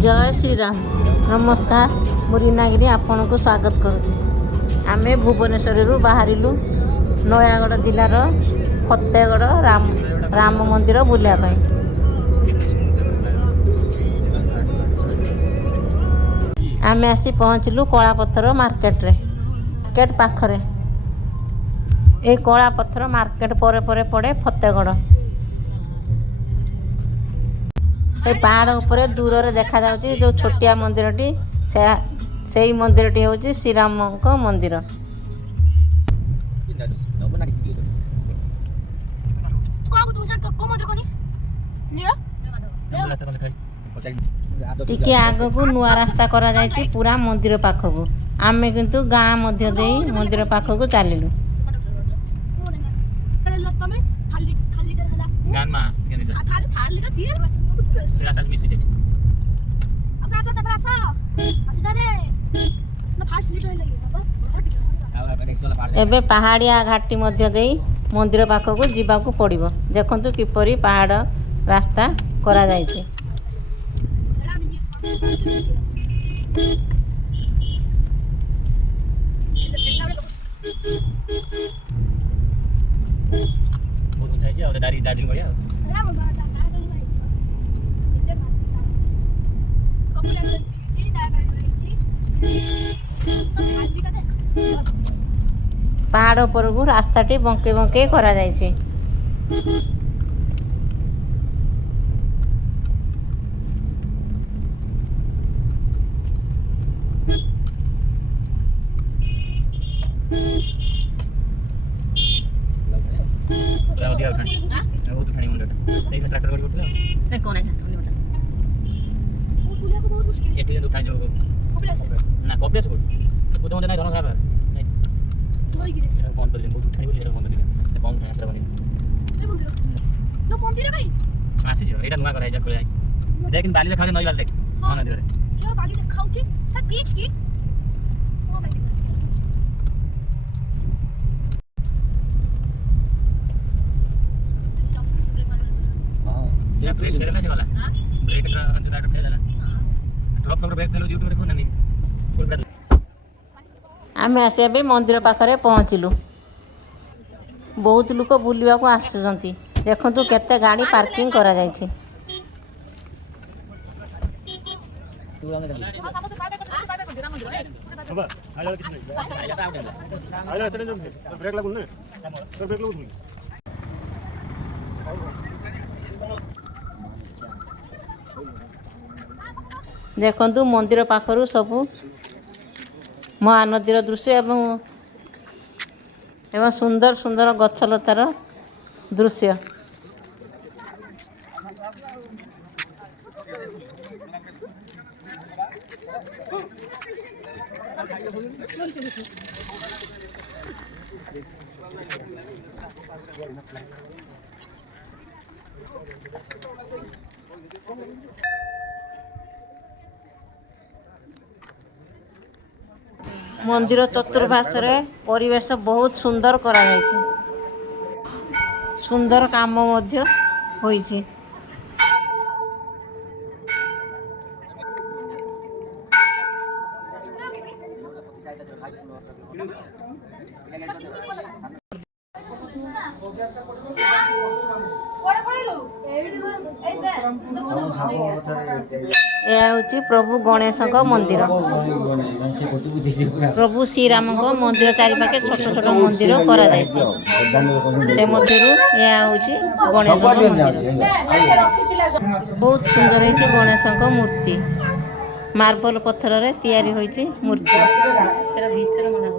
जय श्री राम। नमस्कार, मु रीनागिरी आपण को स्वागत करुँ। आमे भुवनेश्वर बाहरिलु नयागढ़ जिलार फतेगढ़ राम मंदिर बुलाया। आमे आसी पहुँचलु कलापथर मार्केट पाखरे। ए कलापथर मार्केट परे परे पड़े फतेगढ़। ए पहाड़ ऊपर दूर रे देखा जाउची जो छोटिया मंदिरटी से मंदिरटी होची श्रीराम को मंदिर। टिके आग को नुआ रास्ता करा जायची पूरा मंदिर पाखकू। आमे किंतु गाँ मध्य देई मंदिर पाखकू चलिलु। एबे पहाड़िया घाटी मध्य देई मंदिर पाखकू जीवाकू पड़िबो। देखंतु किपरि पहाड़ रास्ता करा जायछि। बहुत ऊंचाई है और दार्जिलिंग बढ़िया पहाड़ ऊपर को रास्ताटी बंके बंके करा जायछि। ट्रैक्टर गाड़ी करथिला ए कोन है एठी जे उठा जो ना कपड़े सब तो तो नहीं धरन खराब नहीं धोई गिरे एटा बंद कर दे बहुत उठानी बोली एटा बंद कर दे कौन उठा आसरा बनी ए मंदिर न मंदिर भाई आसी जो एटा नुआ कराई जा कर जाई लेकिन बाली देखाउ नई बाली देख हां नदी रे यो बाली देखाउ छी त बीच की ओ भाई ये ब्रेक फेरना से वाला हां ब्रेक अंदर फेर देना ड्रॉप कर ब्रेक फेलो यूट्यूब देखो ना नहीं फुल ब्रेक। आमे आसे बे मंदिर पाखरे पहुँचलु। बहुत लोक बुलवा को आसुचंती। देखंतु केते गाड़ी पार्किंग करा जायछि। देखंतु मंदिर पाखरु सबु महानदीर दृश्य एवं सुंदर सुंदर गछलतार दृश्य। मंदिर चतुर्पार्श्वे परिवेश बहुत सुंदर करा जायछि। सुंदर काम मध्य होइछि। यह हूँ प्रभु गणेश मंदिर। प्रभु श्रीराम मंदिर चारिपाखे छोट छोट मंदिर करा से मध्यरु यह हूँ गणेश मंदिर। बहुत सुंदर है गणेश मूर्ति मार्बल पत्थर रे तैयारी होइछि मूर्ति। सेरा भीतर मना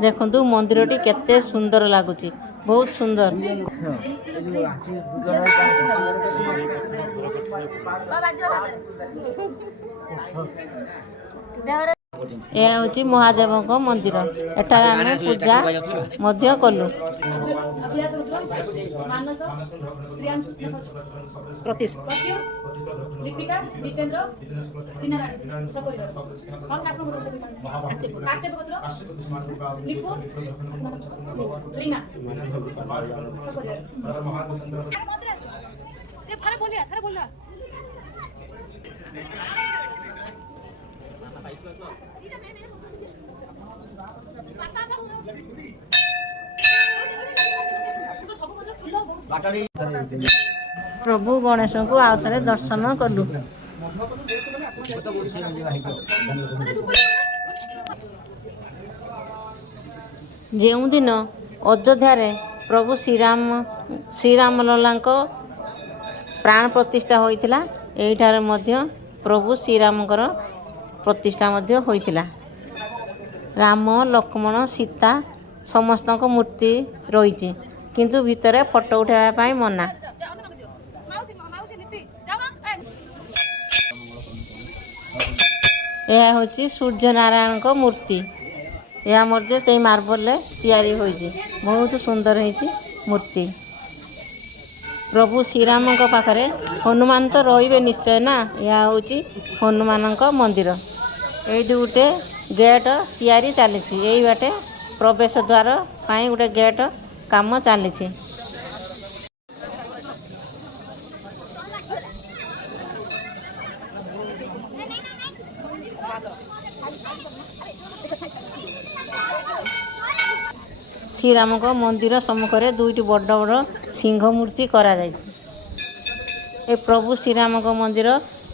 देखंतु मंदिरटी केते सुंदर लागुची। बहुत सुंदर। ଏହା ହେଉଛି ମହାଦେବଙ୍କ ମନ୍ଦିର। ଏଠାରେ ଆମେ ପୂଜା ମଧ୍ୟ କଲୁ। ପ୍ରତ୍ୟୁଷ ଲିପିକା ଜିତେନ୍ଦ୍ର ଲିପୁ ରୀନା ପ୍ରଭୁ ଗଣେଶଙ୍କୁ ଆଉ ଥରେ ଦର୍ଶନ କଲୁ। ଯେଉଁଦିନ ଅଯୋଧ୍ୟାରେ ପ୍ରଭୁ ଶ୍ରୀରାମଲଲାଙ୍କ ପ୍ରାଣ ପ୍ରତିଷ୍ଠା ହୋଇଥିଲା, ଏହିଠାରେ ମଧ୍ୟ ପ୍ରଭୁ ଶ୍ରୀରାମଙ୍କର ପ୍ରତିଷ୍ଠା ମଧ୍ୟ ହୋଇଥିଲା। ରାମ, ଲକ୍ଷ୍ମଣ, ସୀତା ସମସ୍ତଙ୍କ ମୂର୍ତ୍ତି ରହିଛି, କିନ୍ତୁ ଭିତରେ ଫଟୋ ଉଠାଇବା ପାଇଁ ମନା। ଏହା ହେଉଛି ସୂର୍ଯ୍ୟନାରାୟଣଙ୍କ ମୂର୍ତ୍ତି। ଏହା ମଧ୍ୟ ସେଇ ମାର୍ବଲରେ ତିଆରି ହୋଇଛି। ବହୁତ ସୁନ୍ଦର ହେଇଛି ମୂର୍ତ୍ତି। ପ୍ରଭୁ ଶ୍ରୀରାମଙ୍କ ପାଖରେ ହନୁମାନ ତ ରହିବେ ନିଶ୍ଚୟ ନା। ଏହା ହେଉଛି ହନୁମାନଙ୍କ ମନ୍ଦିର। ଏଇଠି ଗୋଟେ ଗେଟ୍ ତିଆରି ଚାଲିଛି। ଏଇ ବାଟେ ପ୍ରବେଶ ଦ୍ୱାର ପାଇଁ ଗୋଟେ ଗେଟ୍ କାମ ଚାଲିଛି। ଶ୍ରୀରାମଙ୍କ ମନ୍ଦିର ସମ୍ମୁଖରେ ଦୁଇଟି ବଡ଼ ବଡ଼ ସିଂହ ମୂର୍ତ୍ତି କରାଯାଇଛି। ଏ ପ୍ରଭୁ ଶ୍ରୀରାମଙ୍କ ମନ୍ଦିର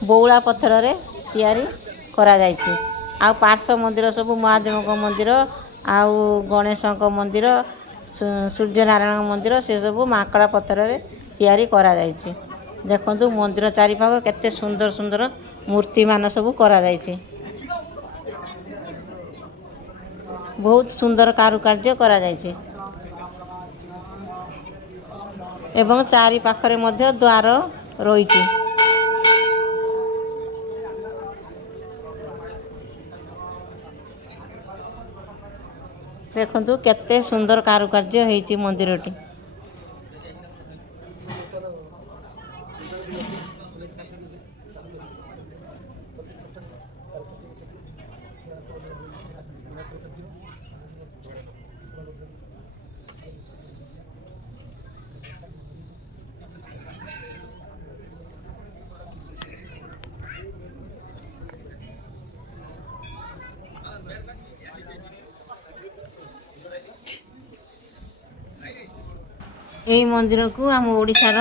ବଉଳା ପଥରରେ ତିଆରି କରାଯାଇଛି। ଆଉ ପାର୍ଶ୍ୱ ମନ୍ଦିର ସବୁ ମହାଦେବଙ୍କ ମନ୍ଦିର, ଆଉ ଗଣେଶଙ୍କ ମନ୍ଦିର, ସୂର୍ଯ୍ୟନାରାୟଣଙ୍କ ମନ୍ଦିର ସେସବୁ ମାଙ୍କଡ଼ା ପଥରରେ ତିଆରି କରାଯାଇଛି। ଦେଖନ୍ତୁ ମନ୍ଦିର ଚାରିପାଖ କେତେ ସୁନ୍ଦର ସୁନ୍ଦର ମୂର୍ତ୍ତିମାନ ସବୁ କରାଯାଇଛି। ବହୁତ ସୁନ୍ଦର କାରୁକାର୍ଯ୍ୟ କରାଯାଇଛି ଏବଂ ଚାରି ପାଖରେ ମଧ୍ୟ ଦ୍ୱାର ରହିଛି। ଦେଖନ୍ତୁ କେତେ ସୁନ୍ଦର କାରୁକାର୍ଯ୍ୟ ହେଇଛି ମନ୍ଦିରଟି। ଏହି ମନ୍ଦିରକୁ ଆମ ଓଡ଼ିଶାର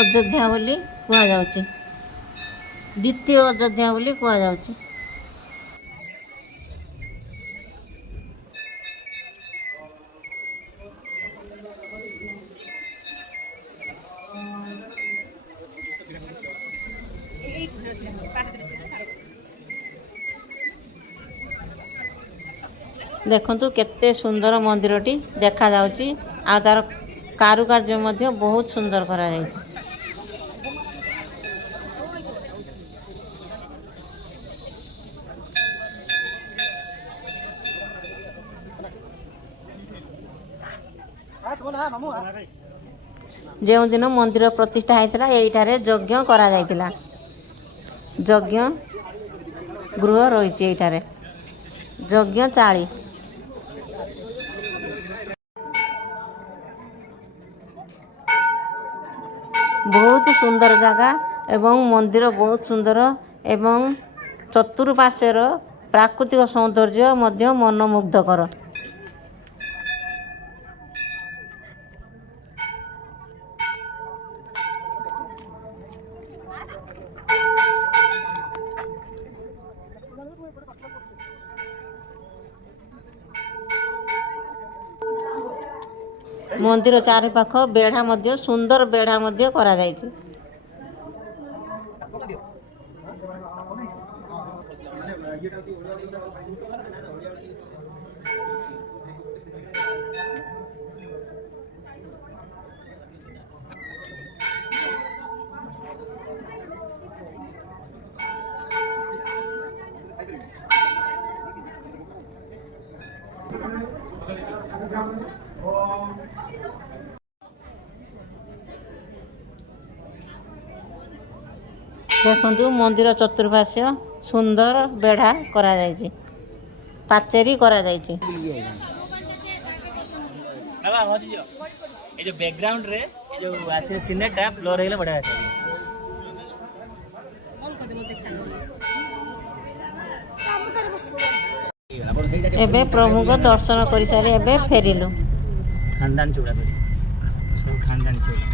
ଅଯୋଧ୍ୟା ବୋଲି କୁହାଯାଉଛି। ଦ୍ୱିତୀୟ ଅଯୋଧ୍ୟା ବୋଲି କୁହାଯାଉଛି। ଦେଖନ୍ତୁ କେତେ ସୁନ୍ଦର ମନ୍ଦିରଟି ଦେଖାଯାଉଛି। ଆଉ ତାର କାରୁକାର୍ଯ୍ୟ ମଧ୍ୟ ବହୁତ ସୁନ୍ଦର କରାଯାଇଛି। ଯେଉଁଦିନ ମନ୍ଦିର ପ୍ରତିଷ୍ଠା ହୋଇଥିଲା, ଏଇଠାରେ ଯଜ୍ଞ କରାଯାଇଥିଲା। ଯଜ୍ଞ ଗୃହ ରହିଛି ଏଇଠାରେ, ଯଜ୍ଞ ଚାଳି। ବହୁତ ସୁନ୍ଦର ଜାଗା ଏବଂ ମନ୍ଦିର ବହୁତ ସୁନ୍ଦର ଏବଂ ଚତୁଃପାର୍ଶ୍ୱର ପ୍ରାକୃତିକ ସୌନ୍ଦର୍ଯ୍ୟ ମଧ୍ୟ ମନମୁଗ୍ଧକର। ମନ୍ଦିର ଚାରିପାଖ ବେଢ଼ା ମଧ୍ୟ ସୁନ୍ଦର ବେଢ଼ା ମଧ୍ୟ କରାଯାଇଛି। ଦେଖନ୍ତୁ ମନ୍ଦିର ଚତୁଃପାର୍ଶ୍ୱ ସୁନ୍ଦର ବେଢ଼ା କରାଯାଇଛି, ପାଚେରୀ କରାଯାଇଛି। ବାବା ହଜି ଯିବ ଏ ଯୋଉ ବ୍ୟାକଗ୍ରାଉଣ୍ଡ ରେ ଏ ଯୋଉ ଆସିବ ସିନେଟା ବ୍ଲର ହେଇଗଲେ ବଢିଆ ଦେଖାଯିବ। ଏବେ ପ୍ରଭୁଙ୍କ ଦର୍ଶନ କରିସାରି ଏବେ ଫେରିଲୁ। ଖାନଦାନ ଚୁଡ଼ା କରି ସବୁ ଖାନଦାନ ଚୁଡ଼ା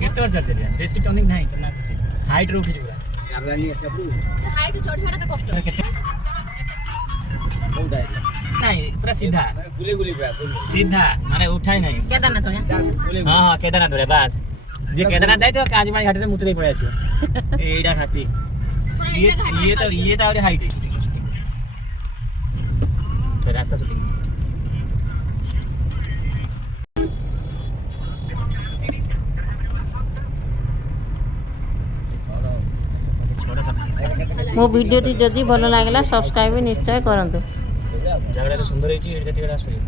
କେତେ ବର୍ଷ ଚାଲିଛି ବେଶୀ ଟର୍ଣ୍ଣିଂ ନାହିଁ ହାଇଟ୍ ରେ ଉଠିଛି ପୁରା नहीं पूरा सीधा सीधा माने उठाई नहीं କେଦାରନାଥ हाँ हाँ केदारनाथ रे बस जे केदारनाथ जाई तो कांजमाणी घाट रे मुते दे पळे आसी एडा घाटी ये तो और हाइट तो रास्ता शूटिंग ମୋ ଭିଡ଼ିଓଟି ଯଦି ଭଲ ଲାଗିଲା ସବସ୍କ୍ରାଇବ ନିଶ୍ଚୟ କରନ୍ତୁ। ଜାଗାଟା ସୁନ୍ଦର ହେଇଛି ଏଠି କେତେ ଆସୁଛି।